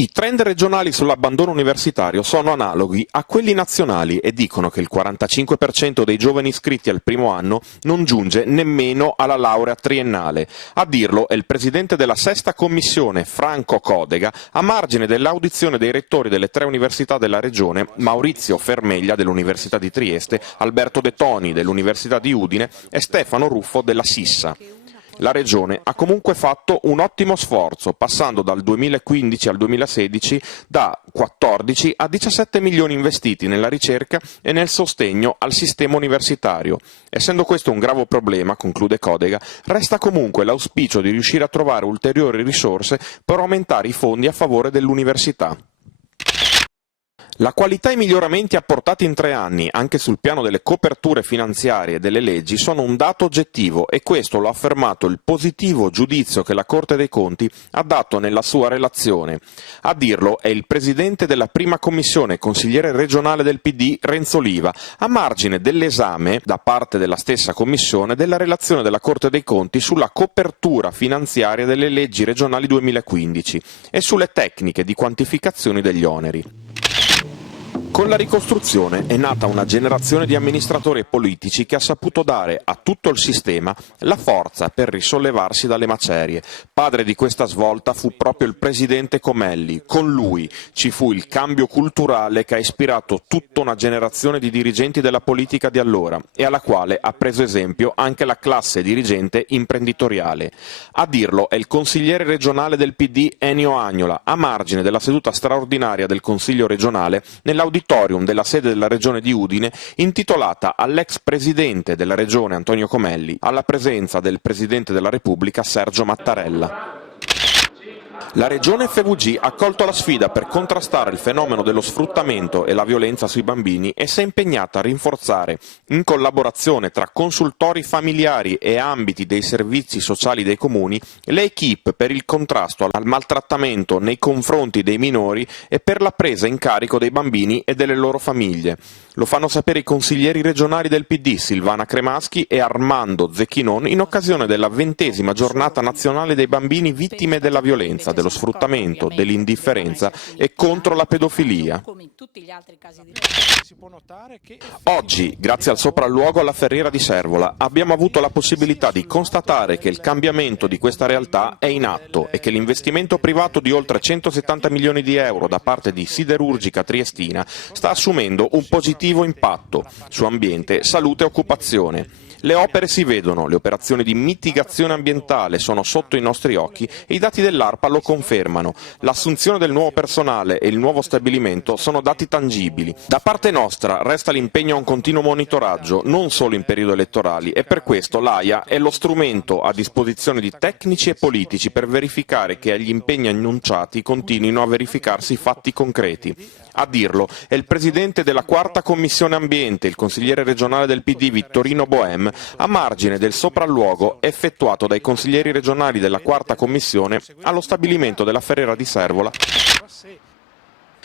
I trend regionali sull'abbandono universitario sono analoghi a quelli nazionali e dicono che il 45% dei giovani iscritti al primo anno non giunge nemmeno alla laurea triennale. A dirlo è il presidente della sesta commissione, Franco Codega, a margine dell'audizione dei rettori delle 3 università della regione, Maurizio Fermeglia dell'Università di Trieste, Alberto De Toni dell'Università di Udine e Stefano Ruffo della Sissa. La Regione ha comunque fatto un ottimo sforzo, passando dal 2015 al 2016 da 14 a 17 milioni investiti nella ricerca e nel sostegno al sistema universitario. Essendo questo un grave problema, conclude Codega, resta comunque l'auspicio di riuscire a trovare ulteriori risorse per aumentare i fondi a favore dell'università. La qualità e i miglioramenti apportati in 3 anni, anche sul piano delle coperture finanziarie e delle leggi, sono un dato oggettivo e questo lo ha affermato il positivo giudizio che la Corte dei Conti ha dato nella sua relazione. A dirlo è il presidente della prima commissione, consigliere regionale del PD, Renzo Oliva, a margine dell'esame, da parte della stessa commissione, della relazione della Corte dei Conti sulla copertura finanziaria delle leggi regionali 2015 e sulle tecniche di quantificazione degli oneri. Con la ricostruzione è nata una generazione di amministratori e politici che ha saputo dare a tutto il sistema la forza per risollevarsi dalle macerie. Padre di questa svolta fu proprio il presidente Comelli. Con lui ci fu il cambio culturale che ha ispirato tutta una generazione di dirigenti della politica di allora e alla quale ha preso esempio anche la classe dirigente imprenditoriale. A dirlo è il consigliere regionale del PD Ennio Agnola, a margine della seduta straordinaria del Consiglio regionale nell'auditorium della sede della Regione di Udine, intitolata all'ex presidente della Regione Antonio Comelli, alla presenza del Presidente della Repubblica Sergio Mattarella. La Regione FVG ha colto la sfida per contrastare il fenomeno dello sfruttamento e la violenza sui bambini e si è impegnata a rinforzare, in collaborazione tra consultori familiari e ambiti dei servizi sociali dei comuni, le équipe per il contrasto al maltrattamento nei confronti dei minori e per la presa in carico dei bambini e delle loro famiglie. Lo fanno sapere i consiglieri regionali del PD Silvana Cremaschi e Armando Zecchinon in occasione della 20ª giornata nazionale dei bambini vittime della violenza, dello sfruttamento, dell'indifferenza e contro la pedofilia. Oggi, grazie al sopralluogo alla Ferriera di Servola, abbiamo avuto la possibilità di constatare che il cambiamento di questa realtà è in atto e che l'investimento privato di oltre 170 milioni di euro da parte di Siderurgica Triestina sta assumendo un positivo impatto su ambiente, salute e occupazione. Le opere si vedono, le operazioni di mitigazione ambientale sono sotto i nostri occhi e i dati dell'ARPA lo confermano. L'assunzione del nuovo personale e il nuovo stabilimento sono dati tangibili. Da parte nostra resta l'impegno a un continuo monitoraggio, non solo in periodo elettorali, e per questo l'AIA è lo strumento a disposizione di tecnici e politici per verificare che agli impegni annunciati continuino a verificarsi fatti concreti. A dirlo è il presidente della 4ª Commissione Ambiente, il consigliere regionale del PD Vittorino Boem, a margine del sopralluogo effettuato dai consiglieri regionali della 4ª Commissione allo stabilimento della Ferriera di Servola.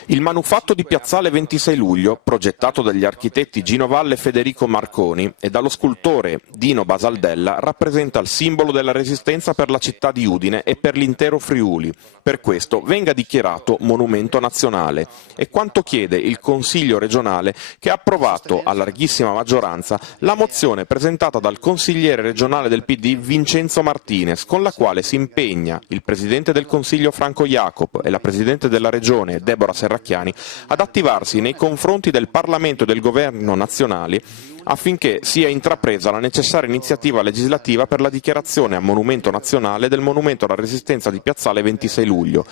Il manufatto di Piazzale 26 luglio, progettato dagli architetti Gino Valle e Federico Marconi e dallo scultore Dino Basaldella, rappresenta il simbolo della resistenza per la città di Udine e per l'intero Friuli. Per questo venga dichiarato monumento nazionale. È quanto chiede il Consiglio regionale, che ha approvato a larghissima maggioranza la mozione presentata dal consigliere regionale del PD Vincenzo Martinez, con la quale si impegna il Presidente del Consiglio Franco Jacopo e la Presidente della Regione Deborah Serracchiani ad attivarsi nei confronti del Parlamento e del Governo nazionali affinché sia intrapresa la necessaria iniziativa legislativa per la dichiarazione a monumento nazionale del monumento alla Resistenza di Piazzale 26 luglio.